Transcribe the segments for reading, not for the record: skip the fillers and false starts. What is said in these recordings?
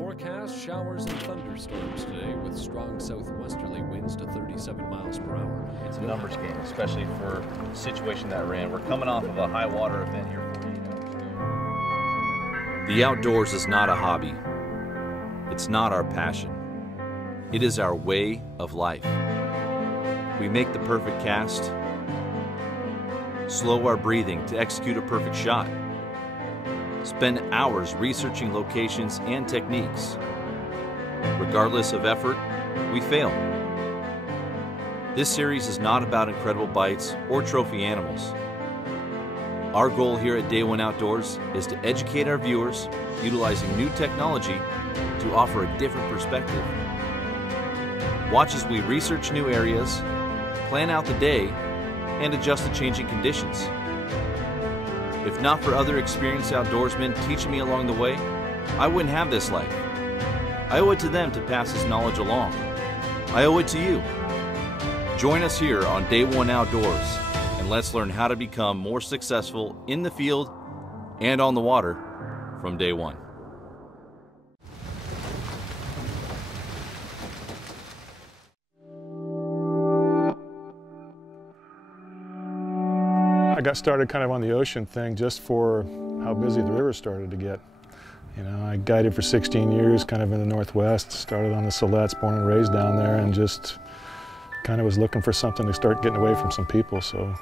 forecast, showers and thunderstorms today with strong southwesterly winds to 37 miles per hour. It's a numbers game, especially for the situation that we're in. We're coming off of a high water event here 48 hours ago. The outdoors is not a hobby. It's not our passion. It is our way of life. We make the perfect cast, slow our breathing to execute a perfect shot, spend hours researching locations and techniques. Regardless of effort, we fail. This series is not about incredible bites or trophy animals. Our goal here at Day One Outdoors is to educate our viewers utilizing new technology to offer a different perspective. Watch as we research new areas, plan out the day, and adjust to changing conditions. If not for other experienced outdoorsmen teaching me along the way, I wouldn't have this life. I owe it to them to pass this knowledge along. I owe it to you. Join us here on Day One Outdoors, and let's learn how to become more successful in the field and on the water from day one. I got started kind of on the ocean thing just for how busy the river started to get. You know, I guided for 16 years kind of in the Northwest, started on the Silettes, born and raised down there, and just kind of was looking for something to start getting away from some people. So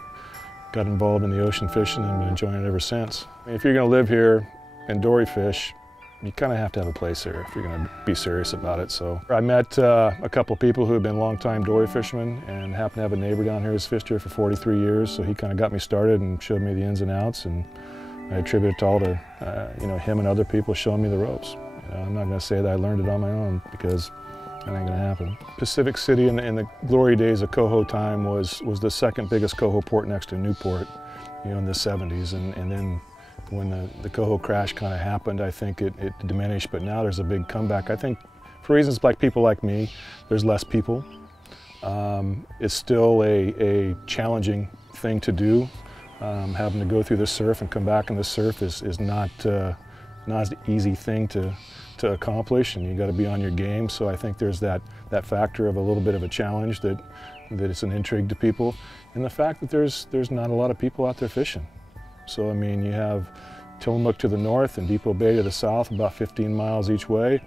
got involved in the ocean fishing and been enjoying it ever since. If you're going to live here and dory fish, you kind of have to have a place here if you're going to be serious about it. So I met a couple people who have been longtime dory fishermen and happened to have a neighbor down here who's fished here for 43 years. So he kind of got me started and showed me the ins and outs, and I attribute it all to you know, him and other people showing me the ropes. You know, I'm not going to say that I learned it on my own, because that ain't going to happen. Pacific City in the glory days of coho time was the second biggest coho port next to Newport, you know, in the 70s, and then when the coho crash kind of happened, I think it diminished, but now there's a big comeback. I think for reasons like people like me, there's less people. It's still a challenging thing to do. Having to go through the surf and come back in the surf is not an easy thing to accomplish, and you got to be on your game. So I think there's that factor of a little bit of a challenge that it's an intrigue to people, and the fact that there's not a lot of people out there fishing. So I mean, you have Tillamook to the north and Depot Bay to the south, about 15 miles each way,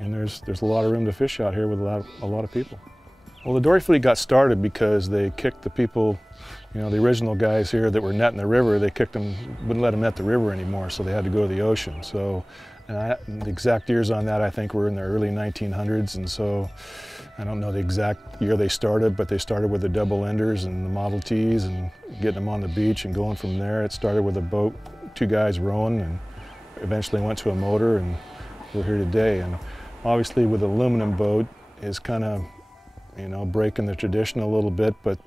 and there's a lot of room to fish out here with a lot of people. Well, the dory fleet got started because they kicked the people, you know, the original guys here that were netting the river, they kicked them, wouldn't let them net the river anymore, so they had to go to the ocean. So the exact years on that, I think, were in the early 1900s, and so I don't know the exact year they started, but they started with the double enders and the Model Ts and getting them on the beach and going from there. It started with a boat, two guys rowing, and eventually went to a motor, and we're here today. And obviously with an aluminum boat is kind of, you know, breaking the tradition a little bit, but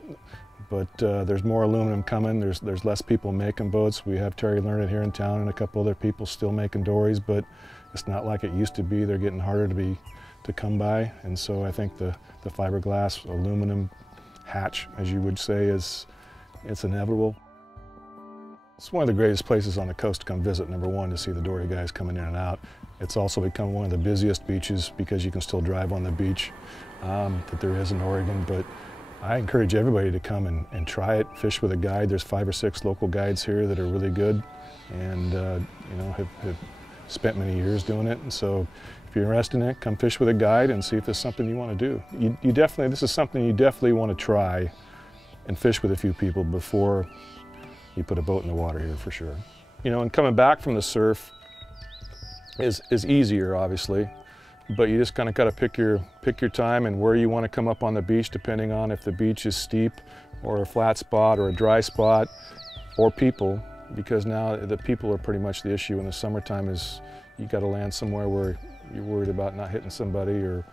there's more aluminum coming. There's less people making boats. We have Terry Learned here in town and a couple other people still making dories, but it's not like it used to be. They're getting harder to come by, and so I think the fiberglass aluminum hatch, as you would say, it's inevitable. It's one of the greatest places on the coast to come visit, number one, to see the dory guys coming in and out. It's also become one of the busiest beaches because you can still drive on the beach that there is in Oregon, but I encourage everybody to come and try it, fish with a guide. There's 5 or 6 local guides here that are really good and you know, have spent many years doing it, and so if you're interested in it, come fish with a guide and see if there's something you want to do. This is something you definitely want to try and fish with a few people before you put a boat in the water here, for sure. You know, and coming back from the surf is easier, obviously, but you just kind of got to pick your time and where you want to come up on the beach, depending on if the beach is steep or a flat spot or a dry spot or people, because now the people are pretty much the issue in the summertime. Is you got to land somewhere where you're worried about not hitting somebody, or,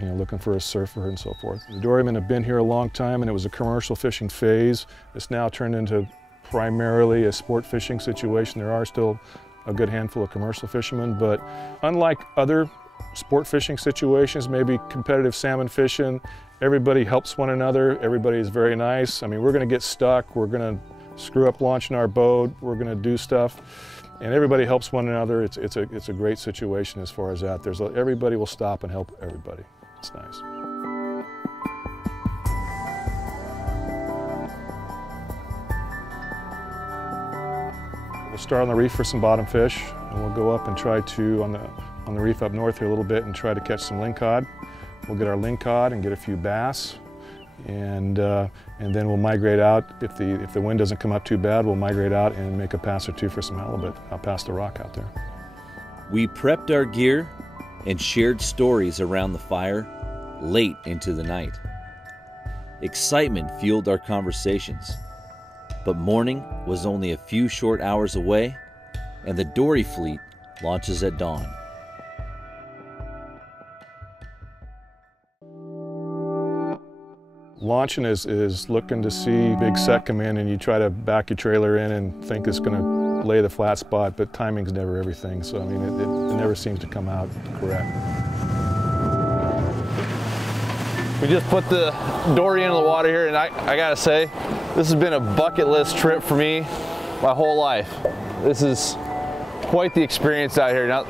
you know, looking for a surfer and so forth. The dorymen have been here a long time, and it was a commercial fishing phase. It's now turned into primarily a sport fishing situation. There are still a good handful of commercial fishermen, but unlike other sport fishing situations, maybe competitive salmon fishing, everybody helps one another. Everybody is very nice. I mean, we're going to get stuck. We're going to screw up launching our boat. We're going to do stuff. And everybody helps one another. It's a great situation as far as that. Everybody will stop and help everybody. It's nice. We'll start on the reef for some bottom fish, and we'll go up and try to, on the reef up north here a little bit, and try to catch some lingcod. We'll get our lingcod and get a few bass, and then we'll migrate out. If the wind doesn't come up too bad, we'll migrate out and make a pass or two for some halibut out past the rock out there. We prepped our gear and shared stories around the fire late into the night. Excitement fueled our conversations, but morning was only a few short hours away, and the Dory fleet launches at dawn. Launching is looking to see big set come in, and you try to back your trailer in and think it's going to lay the flat spot, but timing's never everything. So I mean, it never seems to come out correct. We just put the Dory into the water here, and I gotta say, this has been a bucket list trip for me my whole life. This is quite the experience out here. Now,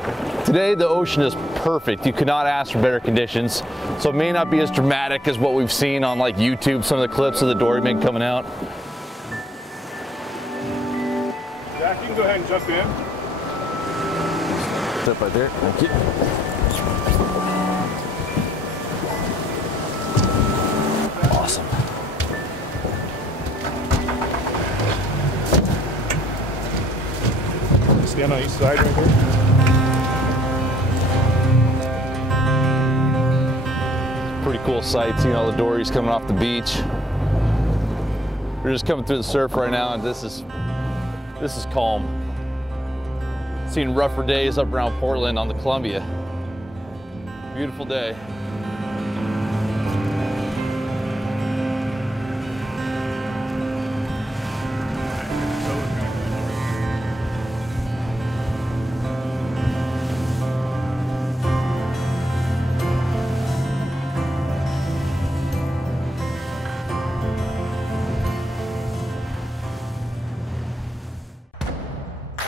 today the ocean is perfect. You could not ask for better conditions. So it may not be as dramatic as what we've seen on like YouTube, some of the clips of the Dory men coming out. Jack, you can go ahead and jump in. Step right there, thank you. Awesome. Stand on each side right here. Pretty cool sight, seeing all the dories coming off the beach. We're just coming through the surf right now, and this is calm. Seeing rougher days up around Portland on the Columbia. Beautiful day.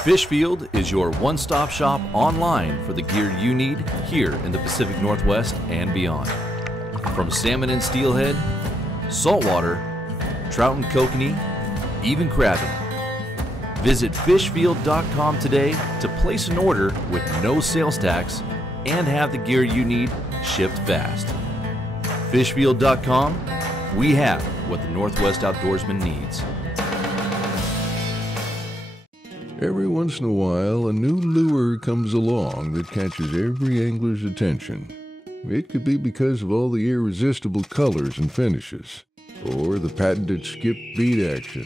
Fishfield is your one-stop shop online for the gear you need here in the Pacific Northwest and beyond. From salmon and steelhead, saltwater, trout and kokanee, even crabbing. Visit fishfield.com today to place an order with no sales tax and have the gear you need shipped fast. Fishfield.com, we have what the Northwest outdoorsman needs. Every once in a while, a new lure comes along that catches every angler's attention. It could be because of all the irresistible colors and finishes, or the patented skip beat action,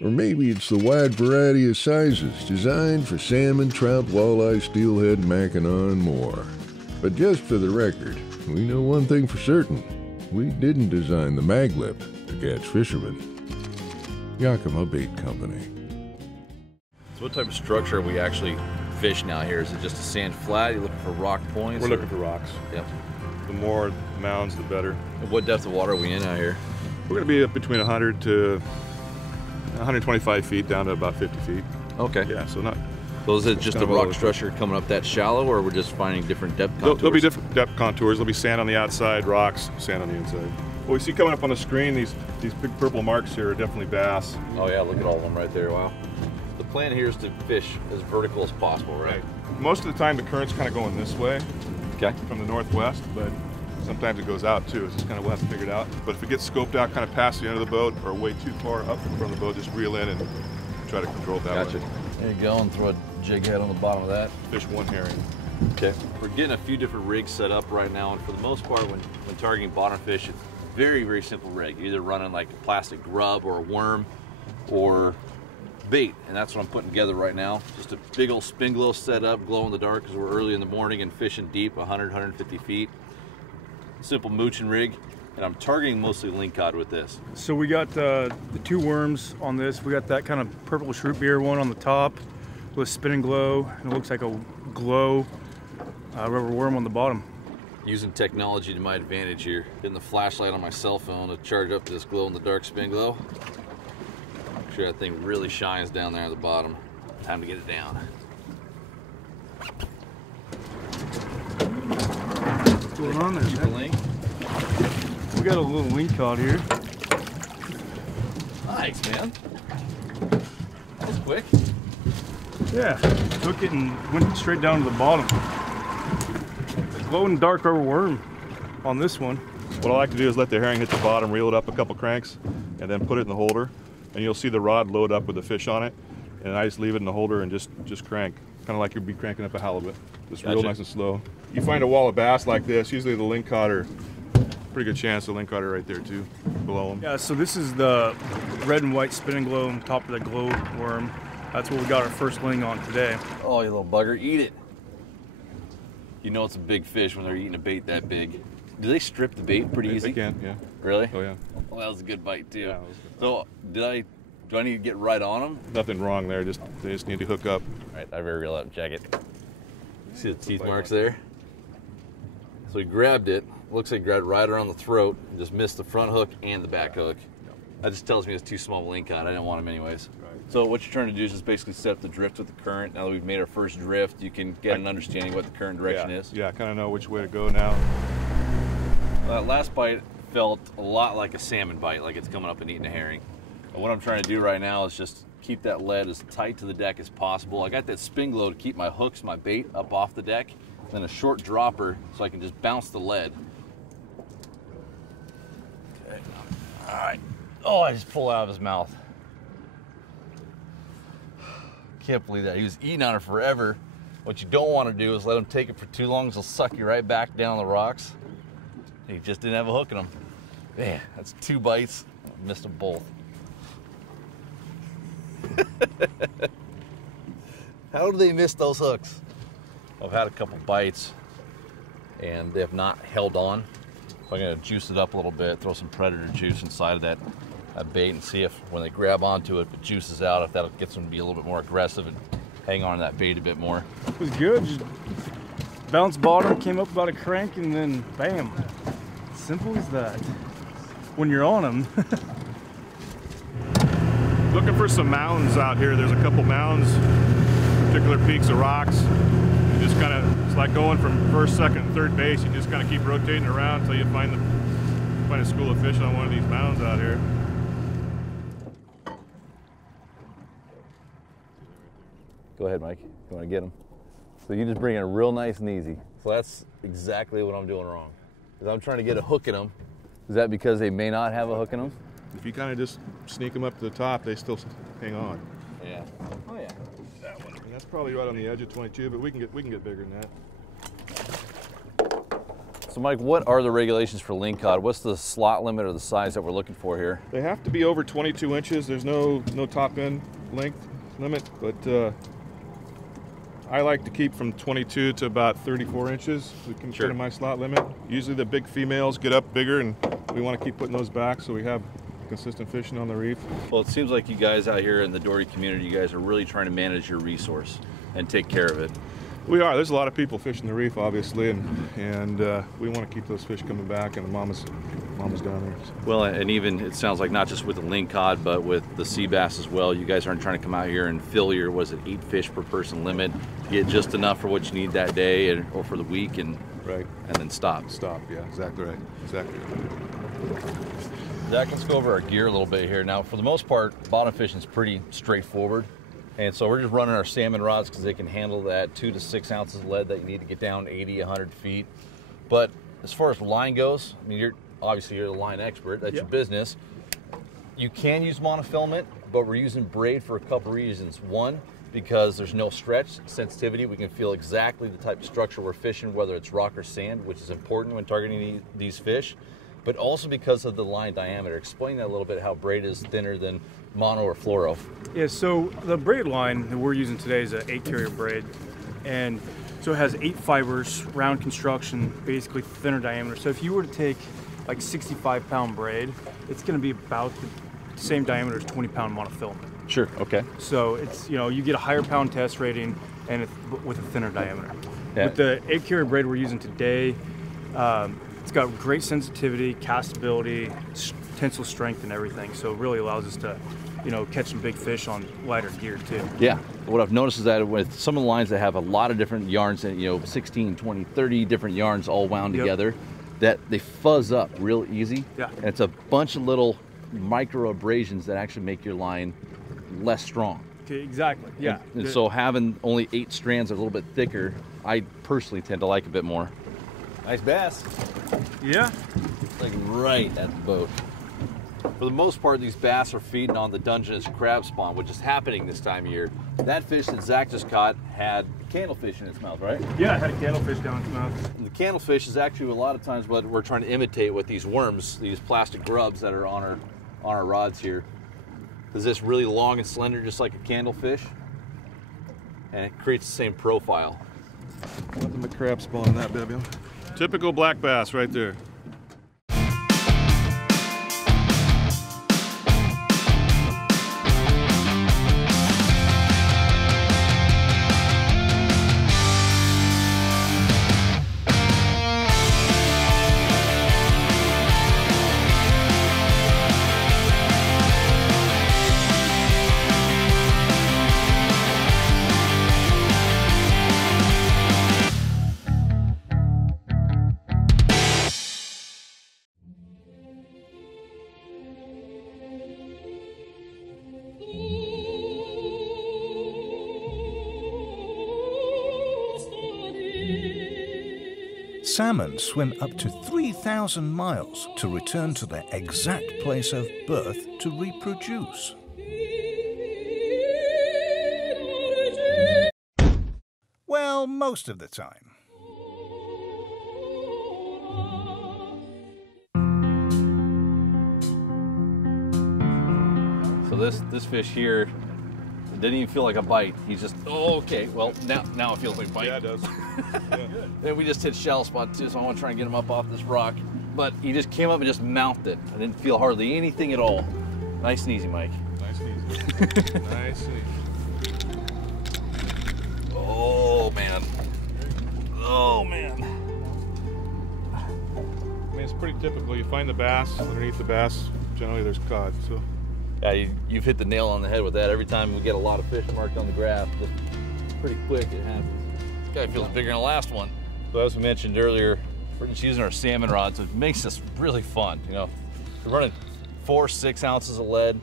or maybe it's the wide variety of sizes designed for salmon, trout, walleye, steelhead, mackinaw, and more. But just for the record, we know one thing for certain. We didn't design the maglip to catch fishermen. Yakima Bait Company. So what type of structure are we actually fishing out here? Is it just a sand flat? Are you looking for rock points? We're looking for rocks. Yep. The more mounds, the better. And what depth of water are we in out here? We're going to be up between 100 to 125 feet down to about 50 feet. Okay. Yeah, so not. So is it just a rock structure coming up that shallow, or we're just finding different depth contours? There'll be different depth contours. There'll be sand on the outside, rocks, sand on the inside. What we see coming up on the screen, these big purple marks here are definitely bass. Oh yeah, look at all of them right there, wow. The plan here is to fish as vertical as possible, right? Most of the time the current's kind of going this way. Okay. From the northwest, but sometimes it goes out too. It's just kind of we'll have to figure it out. But if it gets scoped out kind of past the end of the boat or way too far up from the boat, just reel in and try to control it that way. Gotcha. There you go, and throw a jig head on the bottom of that. Fish one herring. Okay. We're getting a few different rigs set up right now, and for the most part, when targeting bottom fish, it's very, very simple rig. You're either running like a plastic grub or a worm or bait, and that's what I'm putting together right now. Just a big old spin glow set up, glow in the dark because we're early in the morning and fishing deep, 100, 150 feet. Simple mooching rig, and I'm targeting mostly lingcod with this. So we got the two worms on this. We got that kind of purplish root beer one on the top with spin and glow, and it looks like a glow rubber worm on the bottom. Using technology to my advantage here. Getting the flashlight on my cell phone to charge up this glow in the dark spin glow. Make sure that thing really shines down there at the bottom. Time to get it down. What's going on there? We got a little LINGCOD here. Nice, man. That was quick. Yeah, took it and went straight down to the bottom. Glow in the dark rubber worm on this one. What I like to do is let the herring hit the bottom, reel it up a couple cranks, and then put it in the holder. And you'll see the rod load up with the fish on it. And I just leave it in the holder and just crank. Kind of like you'd be cranking up a halibut. Just real nice and slow. You find a wall of bass like this, usually the LINGCOD are, pretty good chance the LINGCOD are right there too, below them. Yeah, so this is the red and white spin and glow on top of the glow worm. That's what we got our first ling on today. Oh, you little bugger, eat it. You know it's a big fish when they're eating a bait that big. Do they strip the bait pretty easy? They can, yeah. Really? Oh yeah. Well, that was a good bite too. Yeah, that was good. So do I need to get right on them? Nothing wrong there, they just need to hook up. All right, I better reel up and check it. See the teeth marks there? So he grabbed it. Looks like he grabbed right around the throat and just missed the front hook and the back hook. That just tells me it's too small of a LINGCOD. I didn't want him anyways. So what you're trying to do is just basically set up the drift with the current. Now that we've made our first drift, you can get an understanding what the current direction is. Yeah, I kind of know which way to go now. That last bite felt a lot like a salmon bite, like it's coming up and eating a herring. And what I'm trying to do right now is just keep that lead as tight to the deck as possible. I got that spin glow to keep my hooks, my bait up off the deck, then a short dropper so I can just bounce the lead. Okay. All right. Oh, I just pulled out of his mouth. Can't believe that. He was eating on it forever. What you don't want to do is let him take it for too long, 'cause he'll suck you right back down the rocks. He just didn't have a hook in him. Man, that's 2 bites. I missed them both. How do they miss those hooks? I've had a couple bites and they have not held on. So I'm gonna juice it up a little bit, throw some predator juice inside of that bait and see if when they grab onto it, if it juices out, if that gets them to be a little bit more aggressive and hang on to that bait a bit more. It was good. Just bounced bottom, came up about a crank, and then bam. Simple as that. When you're on them. Looking for some mounds out here. There's a couple mounds, particular peaks of rocks. You just kind of, it's like going from first, second, and third base. You just kind of keep rotating around until you find a school of fish on one of these mounds out here. Go ahead, Mike. You want to get them? So you just bring it real nice and easy. So that's exactly what I'm doing wrong. Because I'm trying to get a hook in them. Is that because they may not have a hook in them? If you kind of just sneak them up to the top, they still hang on. Yeah. Oh yeah. That one. And that's probably right on the edge of 22, but we can get bigger than that. So Mike, what are the regulations for LINGCOD? What's the slot limit or the size that we're looking for here? They have to be over 22 inches. There's no top end length limit, but I like to keep from 22 to about 34 inches. We can fit in my slot limit. Usually the big females get up bigger, and we want to keep putting those back so we have consistent fishing on the reef. Well, it seems like you guys out here in the Dory community, you guys are really trying to manage your resource and take care of it. We are. There's a lot of people fishing the reef, obviously, and we want to keep those fish coming back, and the mama's down there. So. Well, and even it sounds like not just with the LINGCOD, but with the sea bass as well. You guys aren't trying to come out here and fill your 8 fish per person limit, get just enough for what you need that day or for the week, and right, and then stop. Yeah, exactly right. Exactly right. Zach, let's go over our gear a little bit here. Now, for the most part, bottom fishing is pretty straightforward. And so we're just running our salmon rods because they can handle that 2 to 6 ounces of lead that you need to get down 80, 100 feet. But as far as line goes, I mean, you're the line expert. That's your business. You can use monofilament, but we're using braid for a couple reasons. One, because there's no stretch sensitivity. We can feel exactly the type of structure we're fishing, whether it's rock or sand, which is important when targeting these fish. But also because of the line diameter. Explain that a little bit, how braid is thinner than mono or fluoro. Yeah, so the braid line that we're using today is an 8 carrier braid. And so it has 8 fibers, round construction, basically thinner diameter. So if you were to take like 65-pound braid, it's gonna be about the same diameter as 20-pound monofilament. Sure, okay. So it's, you get a higher pound test rating and it's with a thinner diameter. Yeah. With the 8 carrier braid we're using today, it's got great sensitivity, castability, tensile strength and everything. So it really allows us to, you know, catch some big fish on lighter gear too. Yeah, what I've noticed is that with some of the lines that have a lot of different yarns, and you know, 16, 20, 30 different yarns all wound together, that they fuzz up real easy. Yeah. And it's a bunch of little micro abrasions that actually make your line less strong. Okay, exactly. Yeah. And so having only 8 strands a little bit thicker, I personally tend to like a bit more. Nice bass. Yeah. Like right at the boat. For the most part, these bass are feeding on the Dungeness crab spawn, which is happening this time of year. That fish that Zach just caught had candlefish in its mouth, right? Yeah, I had a candlefish down its mouth. And the candlefish is actually a lot of times what we're trying to imitate with these worms, these plastic grubs that are on our rods here. Is this really long and slender, just like a candlefish? And it creates the same profile. Nothing but crab spawn in that baby. Typical black bass right there. Salmon swim up to 3,000 miles to return to their exact place of birth to reproduce. Well, most of the time. So this fish here, it didn't even feel like a bite. He's just, oh, okay, well, now it feels like a bite. Yeah, it does. Yeah. Then we just hit shallow spot too, so I want to try and get him up off this rock. But he just came up and just mouthed it. I didn't feel hardly anything at all. Nice and easy, Mike. Nice and easy. Nice and easy. Oh, man. Oh, man. I mean, it's pretty typical. You find the bass, underneath the bass, generally there's cod, so. Yeah, you've hit the nail on the head with that. Every time we get a lot of fish marked on the graph, just pretty quick it happens. This guy feels bigger than the last one. So as we mentioned earlier, we're just using our salmon rods. It makes this really fun. You know, we're running 4-6 ounces of lead.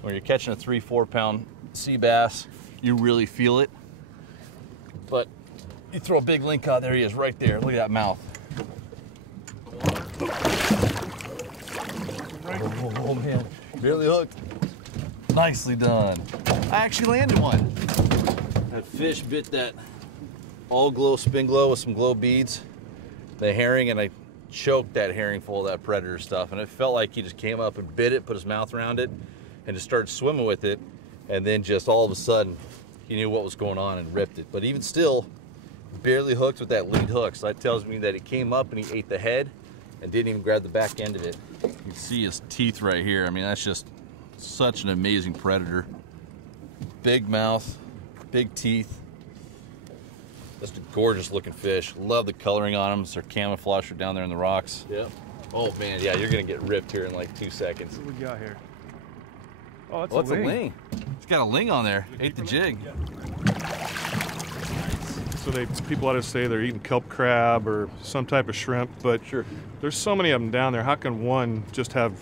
When you're catching a 3-4 pound sea bass, you really feel it. But you throw a big LINGCOD, there he is, right there. Look at that mouth. Oh man, barely hooked. Nicely done. I actually landed one. That fish bit that all glow spin glow with some glow beads, the herring, and I choked that herring full of that predator stuff, and it felt like he just came up and bit it, put his mouth around it, and just started swimming with it, and then just all of a sudden he knew what was going on and ripped it. But even still, barely hooked with that lead hook, so that tells me that it came up and he ate the head and didn't even grab the back end of it. You can see his teeth right here. I mean, that's just such an amazing predator. Big mouth, big teeth. Just a gorgeous looking fish. Love the coloring on them. It's their camouflage down there in the rocks. Yep. Oh man, yeah, you're gonna get ripped here in like 2 seconds. What we got here? Oh, that's What's a ling. a ling? It's got a ling on there. Ate the jig. Yeah. So people ought to say they're eating kelp crab or some type of shrimp, but Sure. there's so many of them down there. How can one just have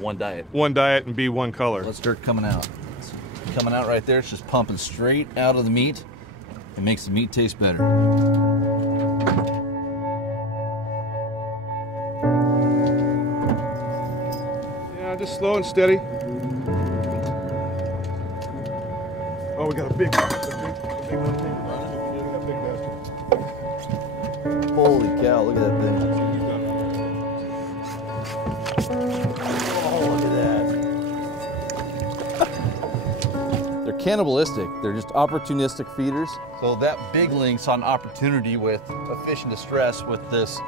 one diet. one diet and be one color? Let's dirt coming out. It's coming out right there. It's just pumping straight out of the meat. It makes the meat taste better. Yeah, just slow and steady. Oh, we got a big one. A big one. Yeah, we got a big bass. Holy cow, look at that thing. Oh, look at that. They're cannibalistic. They're just opportunistic feeders. So that big ling saw an opportunity with a fish in distress with this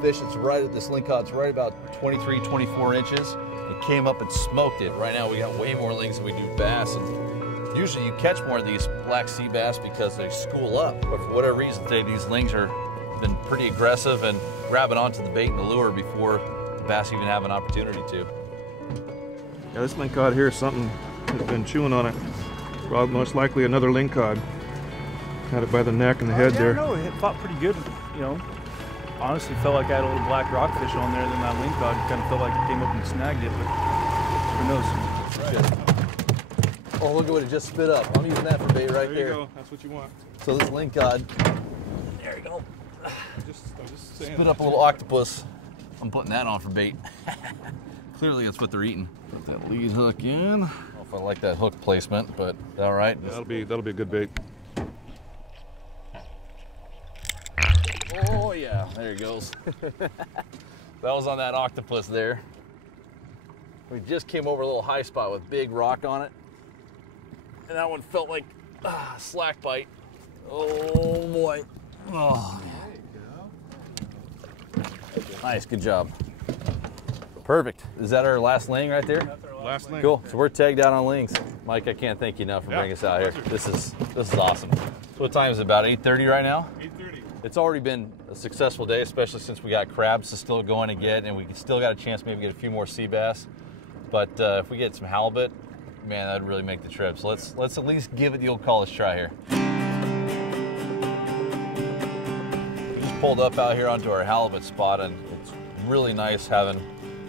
fish that's right at this LINGCOD's right about 23, 24 inches. It came up and smoked it. Right now we got way more lings than we do bass. And usually you catch more of these black sea bass because they school up. But for whatever reason today, these lings are been pretty aggressive and grabbing onto the bait and the lure before the bass even have an opportunity to. Yeah, this lingcod here is something that's been chewing on it. Well, most likely another lingcod. Had it by the neck and the head there. No, it fought pretty good. You know, honestly, felt like I had a little black rockfish on there. Then that lingcod kind of felt like it came up and snagged it, but who knows? Right. Oh, look at what it just spit up. I'm using that for bait right there. There you go. That's what you want. So this lingcod, there you go. I'm just saying. Spit up a little octopus. I'm putting that on for bait. Clearly, that's what they're eating. Put that lead hook in. I don't know if I like that hook placement, but all right. Yeah, that'll be a good bait. Oh yeah, there he goes. That was on that octopus there. We just came over a little high spot with big rock on it. And that one felt like slack bite. Oh boy. Oh, nice, good job. Perfect. Is that our last ling right there? Last ling. Cool. So we're tagged out on lings. Mike, I can't thank you enough for bringing us out here. This is awesome. So what time is it? About 8:30 right now? 8:30. It's already been a successful day, especially since we got crabs to still go in and get, and we still got a chance to maybe get a few more sea bass. But if we get some halibut, man, that'd really make the trip. So let's at least give it the old college try here. We just pulled up out here onto our halibut spot, and it's really nice having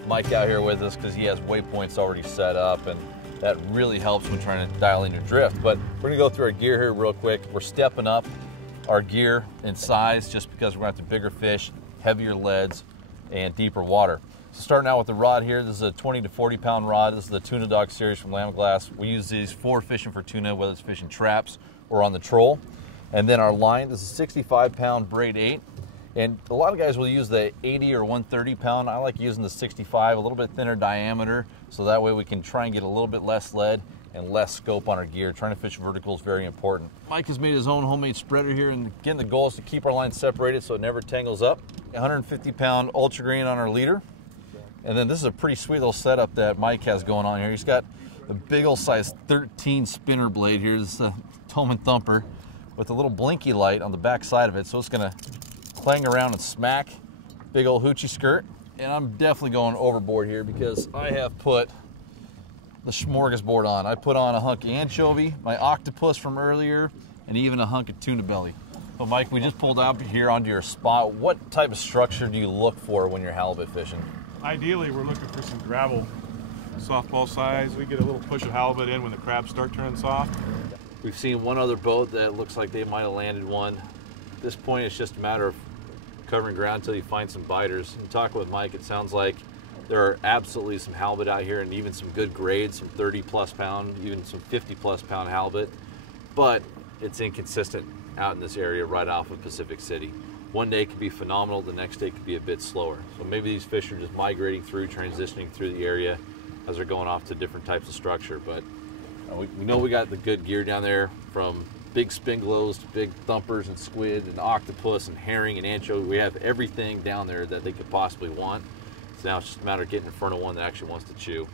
Mike out here with us because he has waypoints already set up, and that really helps when trying to dial in your drift. But we're gonna go through our gear here real quick. We're stepping up our gear in size just because we're going to have bigger fish, heavier leads, and deeper water. So starting out with the rod here, this is a 20 to 40 pound rod. This is the Tuna Dog series from Lamb Glass. We use these for fishing for tuna, whether it's fishing traps or on the troll. And then our line, this is 65 pound braid 8. And a lot of guys will use the 80 or 130 pound. I like using the 65, a little bit thinner diameter, so that way we can try and get a little bit less lead and less scope on our gear. Trying to fish vertical is very important. Mike has made his own homemade spreader here, and again, the goal is to keep our line separated so it never tangles up. 150 pound ultra green on our leader. And then this is a pretty sweet little setup that Mike has going on here. He's got the big old size 13 spinner blade here. This is a Tolman Thumper with a little blinky light on the back side of it. So it's gonna clang around and smack big old hoochie skirt. And I'm definitely going overboard here because I have put the smorgasbord on. I put on a hunk of anchovy, my octopus from earlier, and even a hunk of tuna belly. So Mike, we just pulled out here onto your spot. What type of structure do you look for when you're halibut fishing? Ideally, we're looking for some gravel, softball size. We get a little push of halibut in when the crabs start turning soft. We've seen one other boat that looks like they might have landed one. At this point, it's just a matter of covering ground until you find some biters. And talking with Mike, it sounds like there are absolutely some halibut out here, and even some good grades, some 30 plus pound, even some 50 plus pound halibut. But it's inconsistent out in this area right off of Pacific City. One day could be phenomenal, the next day could be a bit slower. So maybe these fish are just migrating through, transitioning through the area as they're going off to different types of structure. But we know we got the good gear down there, from big spinglows to big thumpers and squid and octopus and herring and anchovy. We have everything down there that they could possibly want. So now it's just a matter of getting in front of one that actually wants to chew.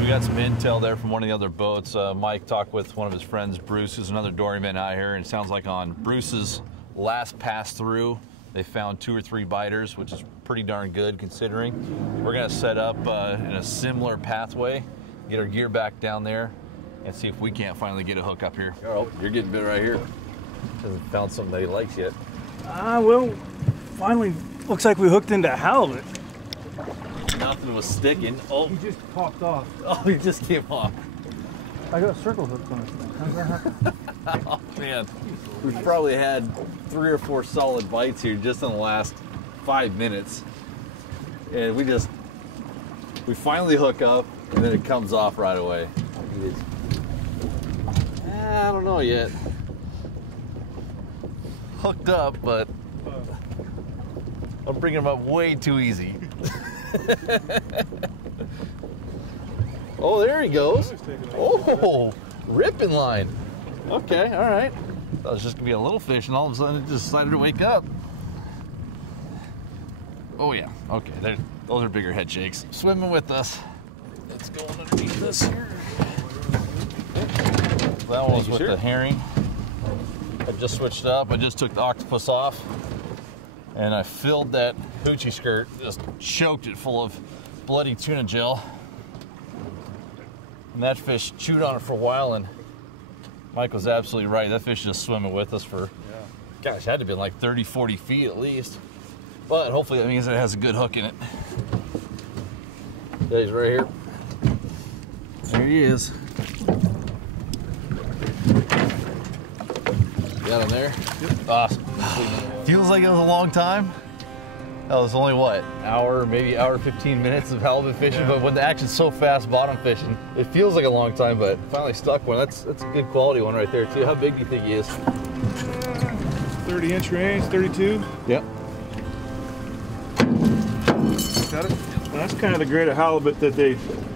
We got some intel there from one of the other boats. Mike talked with one of his friends, Bruce, who's another doryman out here, and it sounds like on Bruce's last pass through, they found 2 or 3 biters, which is pretty darn good considering. We're gonna set up in a similar pathway, get our gear back down there, and see if we can't finally get a hook up here. Oh, you're getting bit right here. Hasn't found something that he likes yet. Well, finally, looks like we hooked into halibut. Nothing was sticking. Oh, He just popped off. oh, he just came off. I got a circle hook on it. How's that happen? Oh man, we've probably had 3 or 4 solid bites here just in the last 5 minutes, and we finally hook up, and then it comes off right away. I don't know yet. Hooked up, but I'm bringing them up way too easy. Oh, there he goes. Oh, ripping line. Okay, all right. Thought it was just gonna be a little fish, and all of a sudden it just decided to wake up. Oh yeah, okay, those are bigger head shakes. Swimming with us. Let's go underneath this here. That one was with the herring. I just switched up. I just took the octopus off, and I filled that hoochie skirt, just choked it full of bloody tuna gel. And that fish chewed on it for a while, and Mike was absolutely right. That fish is just swimming with us for, gosh, had to be like 30, 40 feet at least. But hopefully that means that it has a good hook in it. There he's right here. There he is. Got him there? Yep. Awesome. Feels like it was a long time. That was only what, hour, maybe hour 15 minutes of halibut fishing, but when the action's so fast bottom fishing, it feels like a long time, but finally stuck one. That's a good quality one right there too. How big do you think he is? 30-inch range, 32. Yep. Got it? Well, that's kind of the grade of halibut that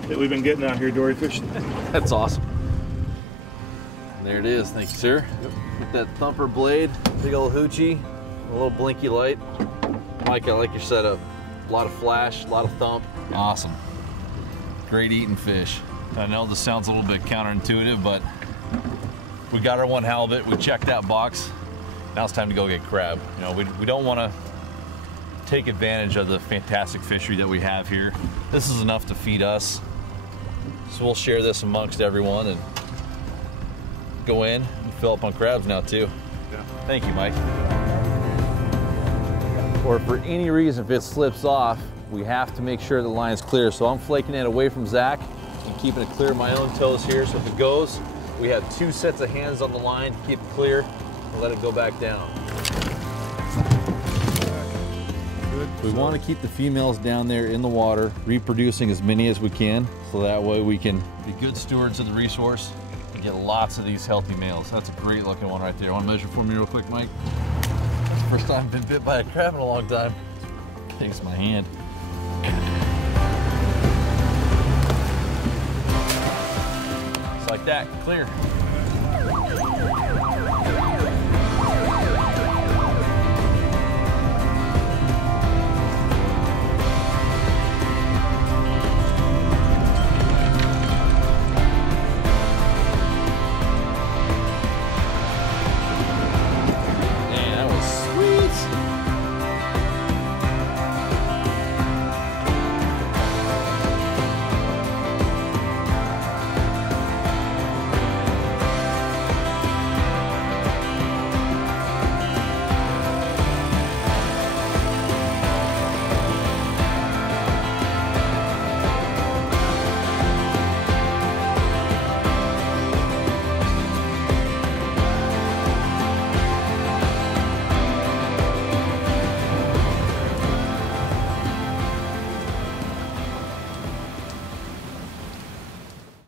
we've been getting out here dory fishing. That's awesome. And there it is, thank you, sir. Yep. With that thumper blade, big old hoochie, a little blinky light. Mike, I like your setup. A lot of flash, a lot of thump. Awesome. Great eating fish. I know this sounds a little bit counterintuitive, but we got our one halibut, we checked that box. Now it's time to go get crab. You know, we don't want to take advantage of the fantastic fishery that we have here. This is enough to feed us. So we'll share this amongst everyone and go in and fill up on crabs now too. Yeah. Thank you, Mike. Or for any reason, if it slips off, we have to make sure the line's clear. So I'm flaking it away from Zach and keeping it clear of my own toes here. So if it goes, we have 2 sets of hands on the line to keep it clear and let it go back down. Good. We want to keep the females down there in the water, reproducing as many as we can, so that way we can be good stewards of the resource and get lots of these healthy males. That's a great looking one right there. Want to measure for me real quick, Mike? First time I've been bit by a crab in a long time. Takes my hand. Just like that, clear.